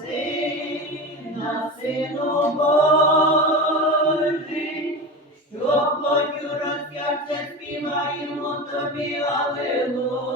сина, сину Божий, що плотю розтягся, співаємо тобі, Аллилуйя.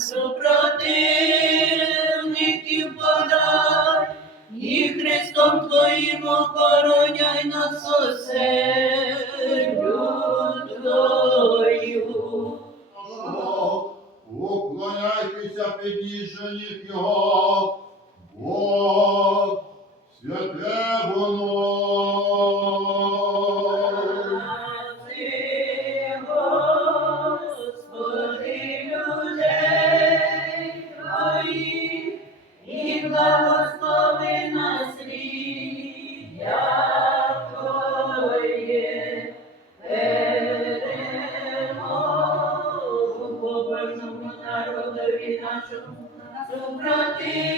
Супротивників подай, і Христом Твоїм охороняй нас оселю уклоняйтеся підніжених його, бо святе воно. Супротивників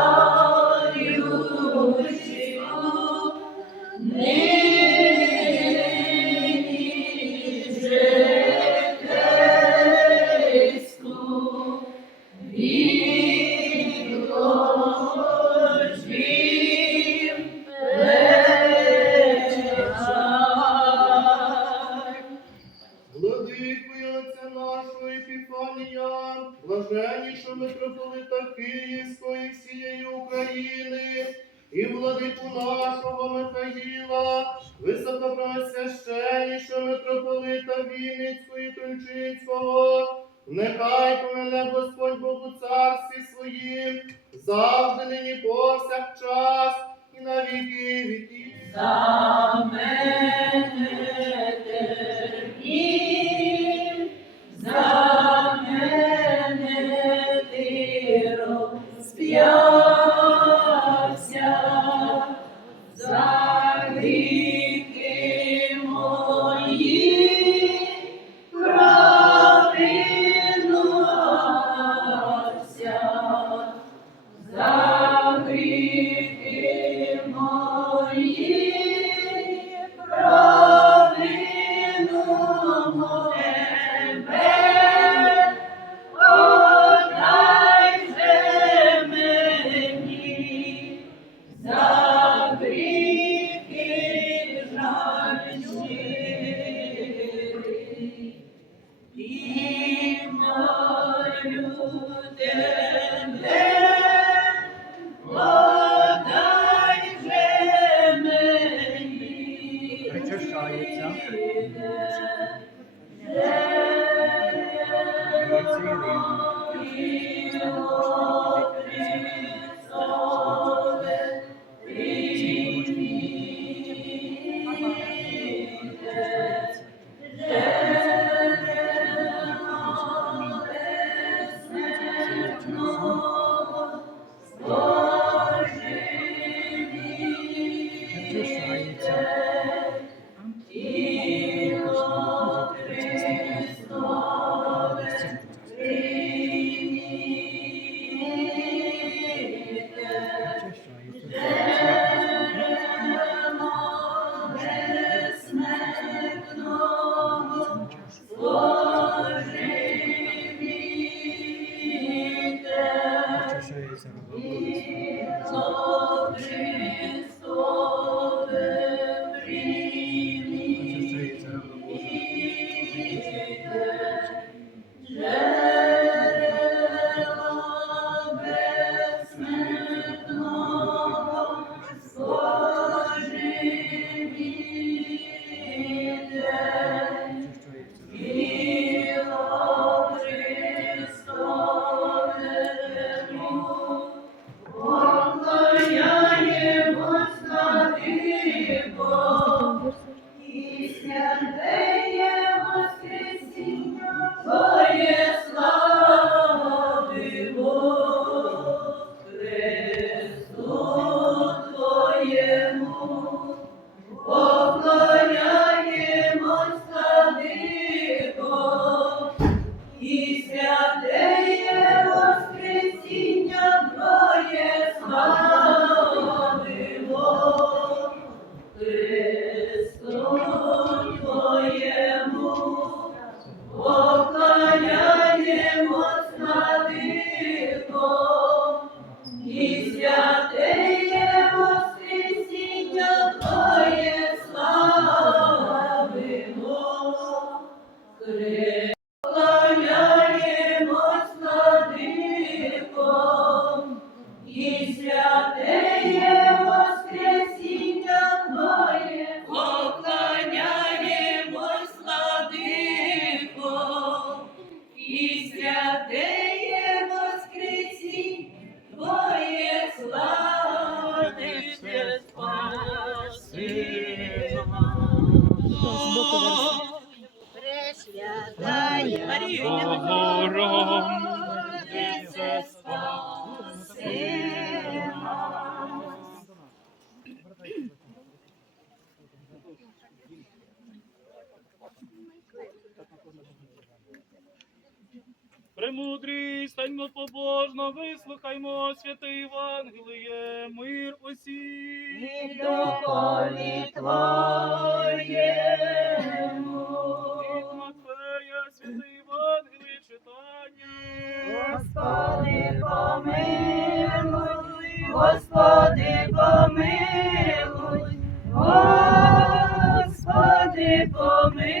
Владикою Отця нашого Епіфанія, блаженнішого митрополита Київського і всієї України, і владику нашого Михаїла, високопресвященнішого митрополита Вінницького і Тульчинського, нехай помене Господь Бог у царстві своїм, завжди нині повсякчас і на віки віків. За гріхи жаль. І молю тебе, подай же мені. Причащається. Христос, Пресвятая Премудрий, станьмо побожно, вислухаймо святе Євангеліє, мир усім. І духові Твоєму. Від Матфея, святе Євангеліє читання. Господи, помилуй, Господи, помилуй, Господи, помилуй.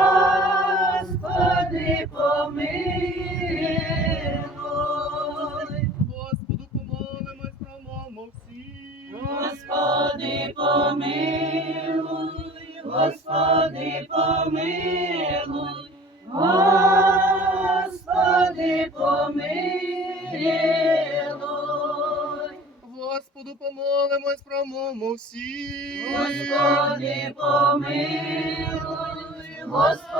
помилуй,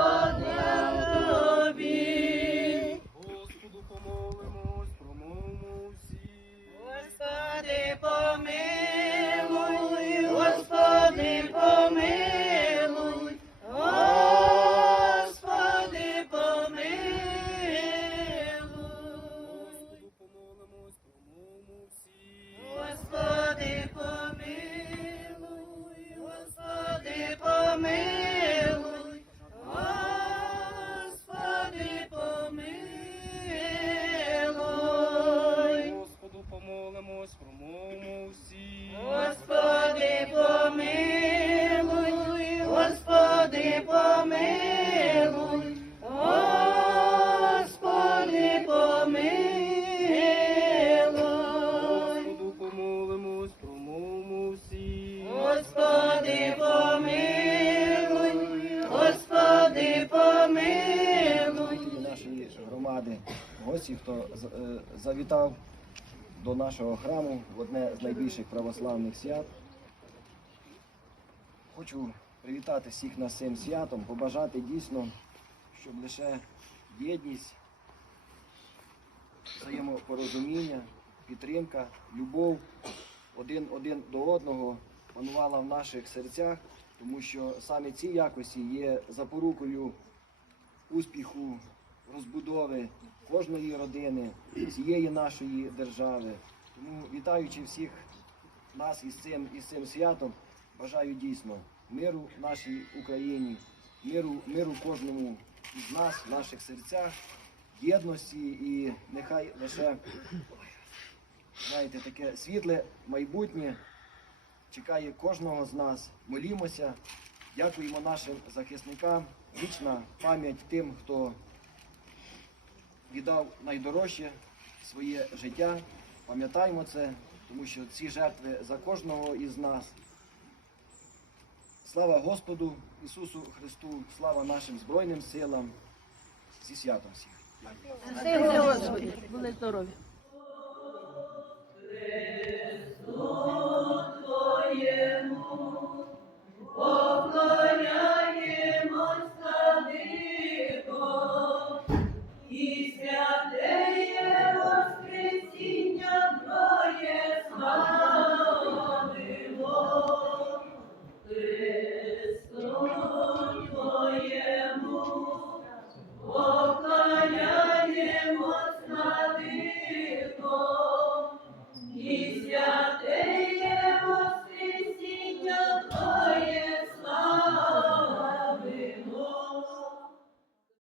завітав до нашого храму в одне з найбільших православних свят. Хочу привітати всіх нас цим святом, побажати дійсно, щоб лише єдність, взаємопорозуміння, підтримка, любов один один до одного панувала в наших серцях, тому що саме ці якості є запорукою успіху, розбудови кожної родини, всієї нашої держави. Тому вітаючи всіх нас із цим, із цим святом. Бажаю дійсно миру нашій Україні, миру, миру кожному із нас, в наших серцях, єдності і нехай лише знаєте, таке світле майбутнє чекає кожного з нас. Молімося, дякуємо нашим захисникам. Вічна пам'ять тим, хто віддав найдорожче своє життя. Пам'ятаємо це, тому що ці жертви за кожного із нас. Слава Господу Ісусу Христу, слава нашим Збройним силам, зі святом всіх. Господи, були здорові. Христу Твоєму.